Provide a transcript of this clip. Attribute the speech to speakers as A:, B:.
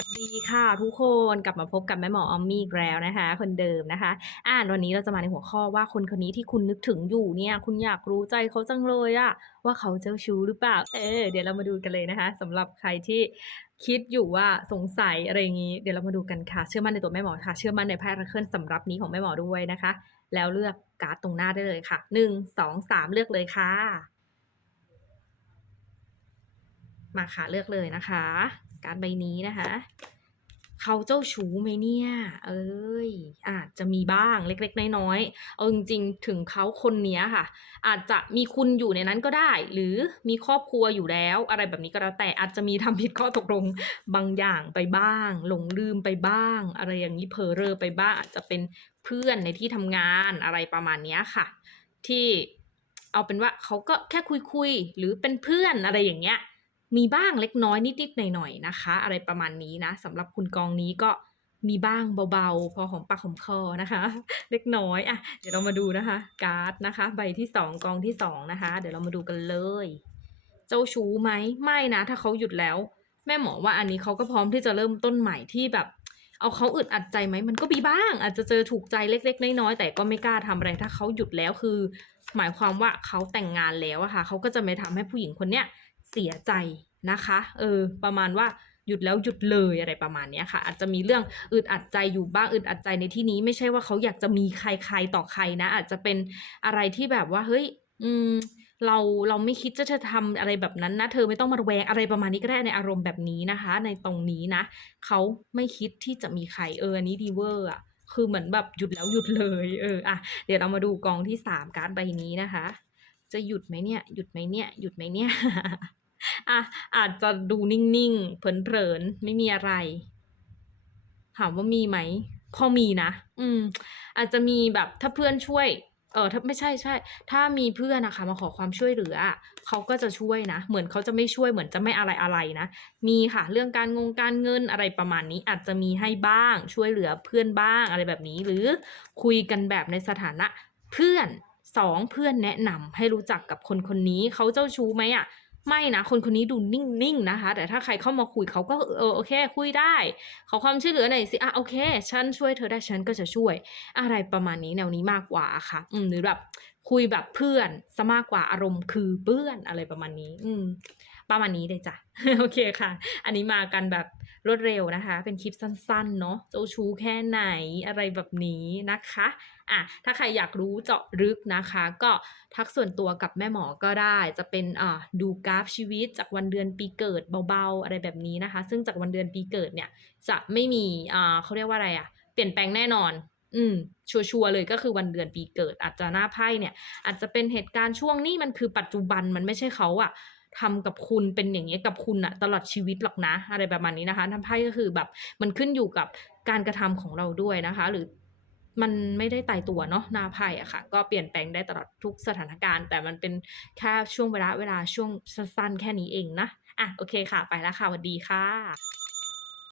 A: ัสดีค่ะทุกคนกลับมาพบกับแม่หมอออมมี่แล้วนะคะ คนเดิมนะคะ อ่าวันนี้เราจะมาในหัวข้อว่าคนคนนี้ที่คุณนึกถึงอยู่เนี่ย คุณอยากรู้ใจเขาจังเลยอะว่าเขาเจ้าชู้หรือเปล่า เออ เดี๋ยวเรามาดูกันเลยนะคะสำหรับใครที่คิดอยู่ว่าสงสัยอะไรอย่างนี้ เดี๋ยวเรามาดูกันค่ะ เชื่อมั่นในตัวแม่หมอค่ะ เชื่อมั่นในไพ่ราเคิลสำหรับนี้ของแม่หมอด้วยนะคะ แล้วเลือกการ์ดตรงหน้าได้เลยค่ะหนึ่งสองสามเลือกเลยค่ะ มาค่ะเลือกเลยนะคะ การใบนี้นะคะ เขาเจ้าชู้ไหมเนี่ย เอ้ย อาจจะมีบ้างเล็กๆน้อยๆเอาจริงๆถึงเขาคนเนี้ยค่ะ อาจจะมีคุณอยู่ในนั้นก็ได้ หรือมีครอบครัวอยู่แล้ว อะไรแบบนี้ก็แล้วแต่อาจจะมีทำผิดข้อตกลงบางอย่างไปบ้าง หลงลืมไปบ้าง อะไรอย่างนี้เพอเรอไปบ้าง อาจจะเป็นเพื่อนในที่ทำงานอะไรประมาณเนี้ยค่ะ ที่เอาเป็นว่าเขาก็แค่คุยๆหรือเป็นเพื่อนอะไรอย่างเงี้ย มีบ้างเล็กน้อยนิดๆหน่อยๆนะคะ อะไรประมาณนี้นะสำหรับคุณกองนี้ก็มีบ้างเบาๆ พอของปากของคอนะคะ เล็กน้อยอะเดี๋ยวเรามาดูนะคะ การ์ดนะคะ ใบที่สองกองที่สองนะคะ เดี๋ยวเรามาดูกันเลย เจ้าชู้ไหมไม่นะ ถ้าเขาหยุดแล้ว แม่หมอว่าอันนี้เขาก็พร้อมที่จะเริ่มต้นใหม่ที่แบบ เอาเขาอึดอัดใจไหมมันก็มีบ้าง อาจจะเจอถูกใจเล็ก ๆ น้อยๆแต่ก็ไม่กล้าทำอะไรถ้าเขาหยุดแล้วคือ หมายความว่าเขาแต่งงานแล้วอะค่ะเขาก็จะไม่ทำให้ผู้หญิงคนเนี้ย เสียใจนะคะ เออ ประมาณว่าหยุดแล้วหยุดเลยอะไรประมาณนี้ค่ะ อาจจะมีเรื่องอึดอัดใจอยู่บ้างอึดอัดใจในที่นี้ไม่ใช่ว่าเขาอยากจะมีใครใครต่อใครนะ อาจจะเป็นอะไรที่แบบว่าเฮ้ย อืม เราเราไม่คิดจะจะทำอะไรแบบนั้นนะ เธอไม่ต้องมาระแวงอะไรประมาณนี้ก็ได้ในอารมณ์แบบนี้นะคะ ในตรงนี้นะเขาไม่คิดที่จะมีใครเอออันนี้ดีเวอร์อะคือเหมือนแบบหยุดแล้วหยุดเลยเอออะเดี๋ยวเรามาดูกองที่สามการ์ดใบนี้นะคะ จะหยุดไหมเนี่ย หยุดไหมเนี่ย หยุดไหมเนี่ย อะอาจจะดูนิ่งๆเพลินๆไม่มีอะไร ถามว่ามีไหมพอมีนะอืม อาจจะมีแบบถ้าเพื่อนช่วย เออถ้าไม่ใช่ใช่ ถ้ามีเพื่อนนะคะมาขอความช่วยเหลือเขาก็จะช่วยนะ เหมือนเขาจะไม่ช่วยเหมือนจะไม่อะไรอะไรนะ มีค่ะ เรื่องการงงการเงินอะไรประมาณนี้ อาจจะมีให้บ้างช่วยเหลือเพื่อนบ้างอะไรแบบนี้ หรือคุยกันแบบในสถานะ เพื่อนสองเพื่อนแนะนำให้รู้จักกับคนคนนี้เขาเจ้าชู้ไหมอะ ไม่นะ คนคนนี้ดูนิ่งๆนะคะ แต่ถ้าใครเข้ามาคุยเขาก็เออโอเค คุยได้ ขอความช่วยเหลือหน่อยสิอะโอเค ฉันช่วยเธอได้ฉันก็จะช่วย อะไรประมาณนี้แนวนี้มากกว่าค่ะ อืมหรือแบบคุยแบบเพื่อนซะมากกว่าอารมณ์คือเพื่อนอะไรประมาณนี้ อืม ประมาณนี้เลยจ้ะโอเคค่ะ อันนี้มากันแบบ รวดเร็วนะคะ เป็นคลิปสั้นๆ เนาะเจ้าชู้แค่ไหนอะไรแบบนี้นะคะอะถ้าใครอยากรู้เจาะลึกนะคะ ก็ทักส่วนตัวกับแม่หมอก็ได้ จะเป็นอ่าดูกราฟชีวิตจากวันเดือนปีเกิดเบาๆ อะไรแบบนี้นะคะ ซึ่งจากวันเดือนปีเกิดเนี่ยจะไม่มีอ่าเขาเรียกว่าอะไรอะเปลี่ยนแปลงแน่นอนอืมชัวร์ๆเลยก็คือวันเดือนปีเกิด อาจจะหน้าไพ่เนี่ย อาจจะเป็นเหตุการณ์ช่วงนี้มันคือปัจจุบันมันไม่ใช่เขาอะ ทำกับคุณเป็นอย่างนี้กับคุณอะตลอดชีวิตหรอกนะ อะไรประมาณนี้นะคะทำไพ่ก็คือแบบมันขึ้นอยู่กับการกระทำของเราด้วยนะคะ หรือมันไม่ได้ตายตัวเนาะหน้าไพ่อะค่ะ ก็เปลี่ยนแปลงได้ตลอดทุกสถานการณ์ แต่มันเป็นแค่ช่วงเวลาเวลาช่วงสั้นๆแค่นี้เองนะอะโอเคค่ะ ไปแล้วค่ะสวัสดีค่ะ